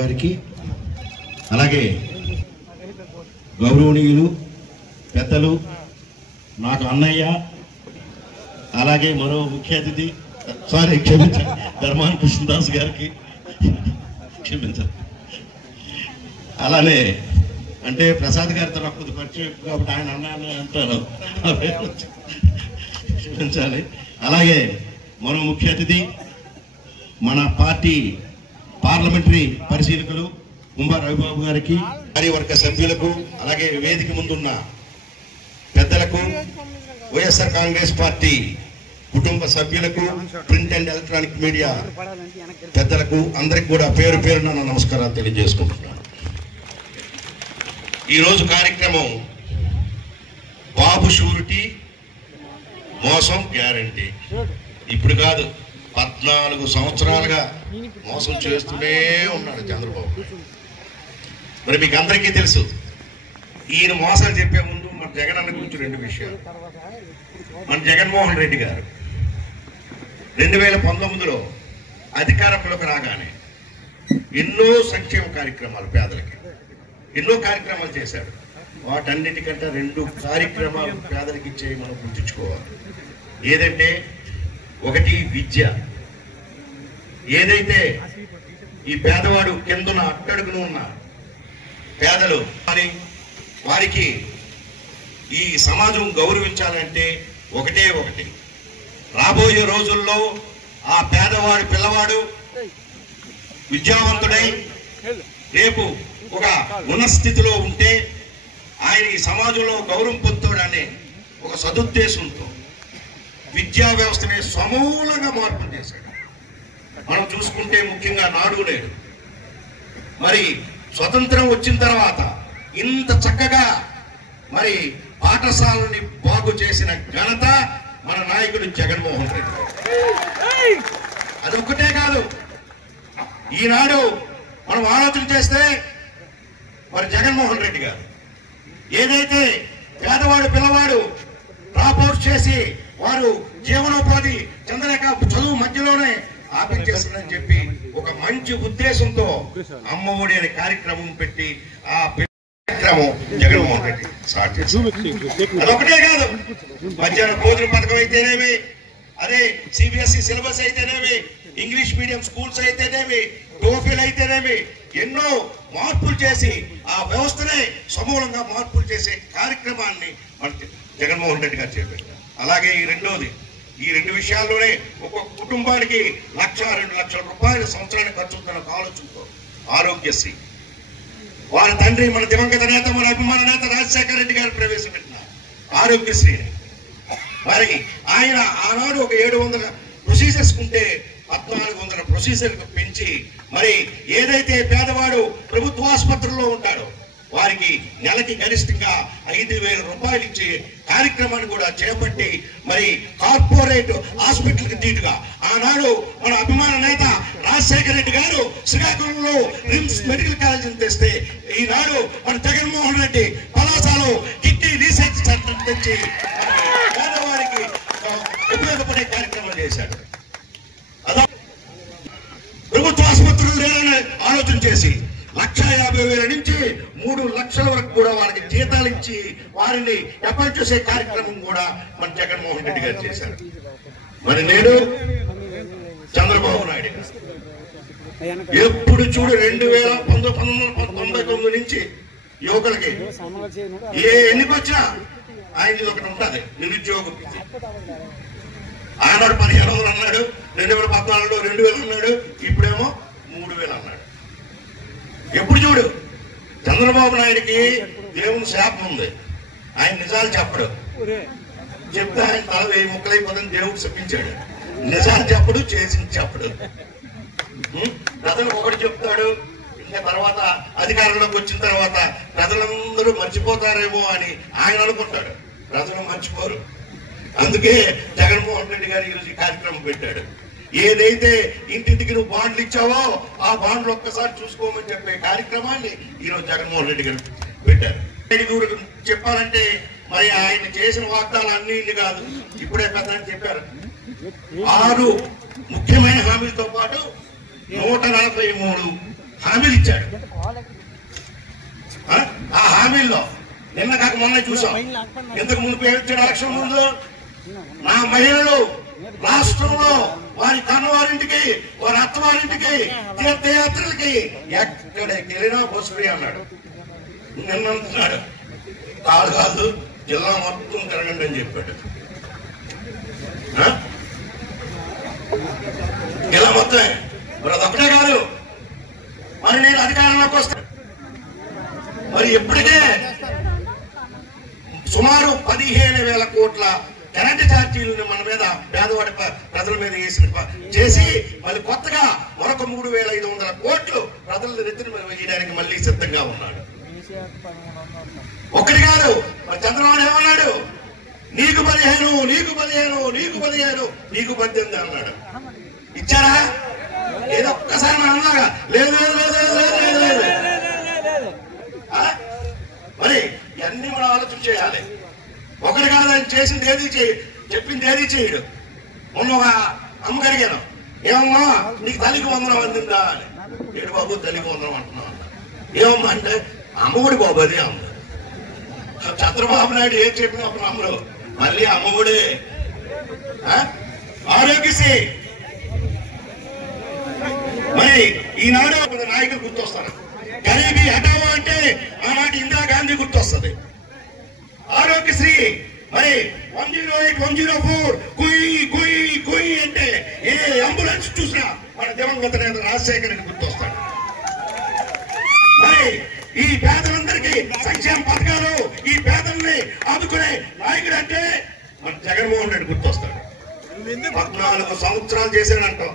గారికి, అలాగే గౌరవనీయులు పెద్దలు నాకు అన్నయ్య, అలాగే మరో ముఖ్య అతిథి క్షమించండి ధర్మాన కృష్ణదాస్ గారికి క్షమించండి. అలానే అంటే ప్రసాద్ గారితో నాకు కొద్ది పరిచయం కాబట్టి ఆయన అన్న అంటారు, క్షమించాలి. అలాగే మరో ముఖ్య అతిథి మన పార్టీ పార్లమెంటరీ పరిశీలకులు కుంభ రవిబాబు గారికి, కార్యవర్గ సభ్యులకు, అలాగే వేదిక ముందున్న పెద్దలకు, వైఎస్ఆర్ కాంగ్రెస్ పార్టీ కుటుంబ సభ్యులకు, ప్రింట్ అండ్ ఎలక్ట్రానిక్ మీడియా పెద్దలకు అందరికి కూడా పేరు పేరున నమస్కారాలు తెలియజేసుకుంటున్నాను. ఈరోజు కార్యక్రమం బాబు షూరిటీ మోసం గ్యారంటీ. ఇప్పుడు కాదు, 14 సంవత్సరాలుగా మోసం చేస్తూనే ఉన్నాడు చంద్రబాబు. మరి మీకు అందరికీ తెలుసు, ఈయన మోసాలు చెప్పే ముందు మన జగన్ అన్న గురించి 2 విషయాలు. మన జగన్మోహన్ రెడ్డి గారు 2019లో అధికారంలోకి రాగానే ఎన్నో సంక్షేమ కార్యక్రమాలు, పేదలకి ఎన్నో కార్యక్రమాలు చేశాడు. వాటన్నిటికంటే 2 కార్యక్రమాలు పేదలకి ఇచ్చేవి మనం గుర్తుంచుకోవాలి. ఏదంటే, ఒకటి విద్య. ఏదైతే ఈ పేదవాడు కిందన అట్టడుగున ఉన్న పేదలు అని వారికి ఈ సమాజం గౌరవించాలంటే ఒకటే ఒకటి, రాబోయే రోజుల్లో ఆ పేదవాడు పిల్లవాడు విద్యావంతుడై రేపు ఒక ఉన్న స్థితిలో ఉంటే ఆయన ఈ సమాజంలో గౌరవం పొందుతాడనే ఒక సదుద్దేశంతో విద్యా వ్యవస్థని సమూలంగా మార్పు చేశాడు. మనం చూసుకుంటే ముఖ్యంగా నాడు నేడు, మరి స్వతంత్రం వచ్చిన తర్వాత ఇంత చక్కగా మరి పాఠశాలని బాగు చేసిన ఘనత మన నాయకుడు జగన్మోహన్ రెడ్డి. అదొక్కటే కాదు, ఈనాడు మనం ఆలోచన చేస్తే మరి జగన్మోహన్ రెడ్డి గారు ఏదైతే పేదవాడు పిల్లవాడు డ్రాప్ అవుట్ చేసి వారు జీవనోపాధి చెందలేక చదువు మధ్యలోనే ఆపించేస్తుందని చెప్పి ఒక మంచి ఉద్దేశంతో అమ్మఒడి అనే కార్యక్రమం పెట్టి ఆ కార్యక్రమం జగన్మోహన్ రెడ్డి స్టార్ట్ చేశారు. అదొకటే కాదు, మధ్యాహ్నం భోజన పథకం అయితేనేమి, అదే సిబిఎస్ఈ సిలబస్ అయితేనేమి, ఇంగ్లీష్ మీడియం స్కూల్స్ అయితేనేమి, టోఫీలు అయితేనేమి, ఎన్నో మార్పులు చేసి ఆ వ్యవస్థనే సమూలంగా మార్పులు చేసే కార్యక్రమాన్ని మన జగన్మోహన్ రెడ్డి గారు చేపట్టారు. అలాగే ఈ 2 విషయాల్లోనే ఒక్కొక్క కుటుంబానికి 1,00,000-2 లక్షల రూపాయల సంవత్సరానికి ఖర్చు అవుతున్న ఆలోచనతో ఆరోగ్యశ్రీ వారి తండ్రి మన దివంగత నేత, మన అభిమాన నేత రాజశేఖర రెడ్డి గారు ప్రవేశపెట్టిన ఆరోగ్యశ్రీ. మరి ఆయన ఆనాడు ఒక 700 ప్రొసీజర్స్ ఉంటే 1,400 ప్రొసీజర్లకు పెంచి మరి ఏదైతే పేదవాడు ప్రభుత్వ ఆసుపత్రుల్లో ఉంటాడో వారికి నెలకి గరిష్టంగా 5,000 రూపాయలు ఇచ్చే కార్యక్రమాన్ని కూడా చేపట్టి మరి కార్పొరేట్ హాస్పిటల్కి దీటుగా ఆనాడు మన అభిమాన నేత రాజశేఖర రెడ్డి గారు శ్రీకాకుళంలో రిమ్స్ మెడికల్ కాలేజీని తెస్తే ఈనాడు మన జగన్మోహన్ రెడ్డి పలాసలో కిడ్నీ రీసెర్చ్ సెంటర్ తెచ్చి పేదవారికి ఉపయోగపడే కార్యక్రమం చేశాడు. ప్రభుత్వ ఆసుపత్రులు లేదని ఆలోచన చేసి 1,50,000 నుంచి 3 లక్షల వరకు కూడా వాళ్ళకి జీతాలు ఇచ్చి వారిని అపాయింట్ చేసే కార్యక్రమం కూడా మన జగన్మోహన్ రెడ్డి గారు చేశారు. మరి నేడు చంద్రబాబు నాయుడు గారు ఎప్పుడు చూడు 1999 నుంచి యువకులకి ఎన్నిక వచ్చినా ఆయనది ఒకటి ఉంటుంది, నిరుద్యోగ. ఆనాడు 1,500 అన్నాడు, 2014లో 2,000 అన్నాడు, ఇప్పుడేమో 3,000 అన్నాడు. ఎప్పుడు చూడు చంద్రబాబు నాయుడికి దేవుని శాపం ఉంది, ఆయన నిజాలు చెప్పడు. చెప్తే ఆయన తల 1000 ముక్కలైపోతుందని దేవుడు చెప్పించాడు. నిజాలు చెప్పడు, చేసింది చెప్పడు. ప్రజలు ఒకటి చెప్తాడు, ఇంకా తర్వాత అధికారంలోకి వచ్చిన తర్వాత ప్రజలందరూ మర్చిపోతారేమో అని ఆయన అనుకుంటాడు. ప్రజలు మర్చిపోరు. అందుకే జగన్మోహన్ రెడ్డి గారు ఈరోజు ఈ కార్యక్రమం పెట్టాడు. ఏదైతే ఇంటింటికి నువ్వు బాండ్లు ఇచ్చావో ఆ బాండ్లు ఒక్కసారి చూసుకోమని చెప్పే కార్యక్రమాన్ని ఈరోజు జగన్మోహన్ రెడ్డి గారు పెట్టారు. చెప్పాలంటే మరి ఆయన చేసిన వాగ్దానాలు అన్ని ఇన్ని కాదు, ఇప్పుడే పెద్ద చెప్పారు. 6 ముఖ్యమైన హామీలతో పాటు 143 హామీలు ఇచ్చాడు. ఆ హామీల్లో నిన్న కాక మొన్న చూసాం. ఎందుకు ముందు ఇచ్చాడు? ఎలక్షన్ ముందు నా మహిళలు రాష్ట్రంలో వారి కన్నవారింటికి, వారి అత్తవారింటికి, తీర్థయాత్రలకి ఎక్కడికి వెళ్ళినా బస్సు ఫ్రీ అన్నాడు. నిన్న అంటున్నాడు కాదు జిల్లా మొత్తం తిరగండి అని చెప్పాడు. జిల్లా మొత్తం. మరి అదొక్కటే కాదు, మరి నేను అధికారంలోకి వస్తాను. మరి ఇప్పటికే సుమారు 15,000 కోట్ల కరెంటు ఛార్జీలను మన మీద, పేదవాడి ప్రజల మీద చేసి మళ్ళీ కొత్తగా మరొక 3,500 కోట్లు ప్రజల నెత్తిన వేయడానికి మళ్ళీ సిద్ధంగా ఉన్నాడు. ఒక్కటి కాదు, మరి చంద్రబాబు ఏమన్నాడు? నీకు 15, నీకు 15, నీకు 15, నీకు 18 అన్నాడు. ఇచ్చారా? ఏదో ఒక్కసారి మనం అన్నాగా లేదు మరి ఇవన్నీ మనం ఆలోచన చేయాలి. ఒకటి కాదు, ఆయన చేసింది ఏది చెప్పింది ఏది చేయడు. మొన్న అమ్మకి అడిగాను, ఏమమ్మా నీకు తల్లికి వందనం అందిందా అని. ఏడు బాబు తల్లికి వందనం అంటున్నావు. ఏమమ్మా అంటే అమ్మఒడి బాబు అదే అమ్మ. చంద్రబాబు నాయుడు ఏం చెప్పిన అప్పుడు అమ్మరు మళ్ళీ అమ్మఒడే. ఆరోగ్యశ్రీ మరి ఈనాడు నాయకులు గుర్తొస్తారు. గరీబీ హఠావో అంటే ఆనాటి ఇందిరాగాంధీ గుర్తొస్తుంది. ఆరోగ్యశ్రీ మరి 108, 104 కుయ్ అంటే ఏ అంబులెన్స్ చూసినా మన దివంగత నేత రాజశేఖర్ రెడ్డి గుర్తొస్తాడు. మరి ఈ పేదలందరికీ సంక్షేమ పథకాలు, ఈ పేదల్ని ఆదుకునే నాయకుడు అంటే మన జగన్మోహన్ రెడ్డి గుర్తొస్తాడు. 14 సంవత్సరాలు చేశానంటాం.